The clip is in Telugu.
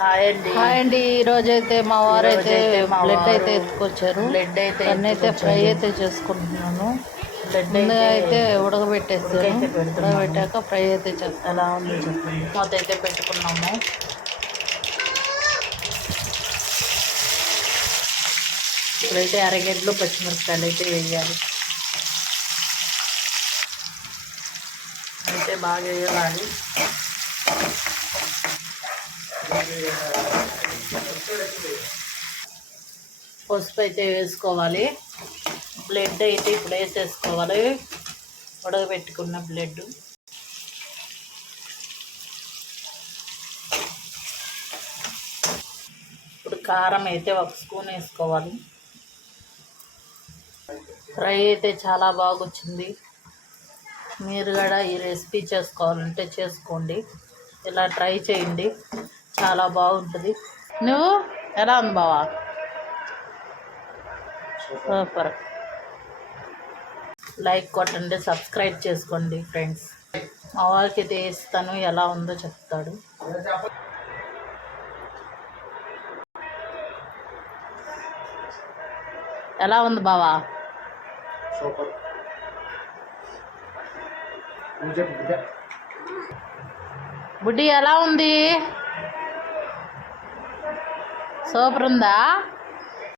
హాయ్ అండి. ఈరోజైతే మా వారైతే బ్లడ్ అయితే ఎత్తుకొచ్చారు. దాన్ని అయితే ఫ్రై అయితే చేసుకుంటున్నాను. ముందుగా అయితే ఉడకబెట్టేస్తాను. ఉడకబెట్టాక ఫ్రై అయితే చేస్తాను. ఎలా ఉంది చెప్పండి. మూత అయితే పెట్టుకున్నాము. ఇప్పుడైతే అరగడ్డలు పచ్చిమిరపకాయలు అయితే వేయాలి. అయితే బాగా వేయాలి. పసుపు అయితే వేసుకోవాలి. బ్లడ్ అయితే ఇప్పుడు వేసేసుకోవాలి. ఉడకబెట్టుకున్న బ్లడ్ ఇప్పుడు కారం అయితే 1 స్పూన్ వేసుకోవాలి. ఫ్రై అయితే చాలా బాగా వచ్చింది. మీరు కూడా ఈ రెసిపీ చేసుకోవాలంటే చేసుకోండి. ఇలా ట్రై చేయండి, చాలా బాగుంటుంది. నువ్వు ఎలా ఉంది బావా? సూపర్. లైక్ కొట్టండి, సబ్స్క్రైబ్ చేసుకోండి ఫ్రెండ్స్. మా వారికి అయితే వేస్తాను, ఎలా ఉందో చెప్తాడు. ఎలా ఉంది బావా? సూపర్. బుడ్డి ఎలా ఉంది? సూపర్ ఉందా?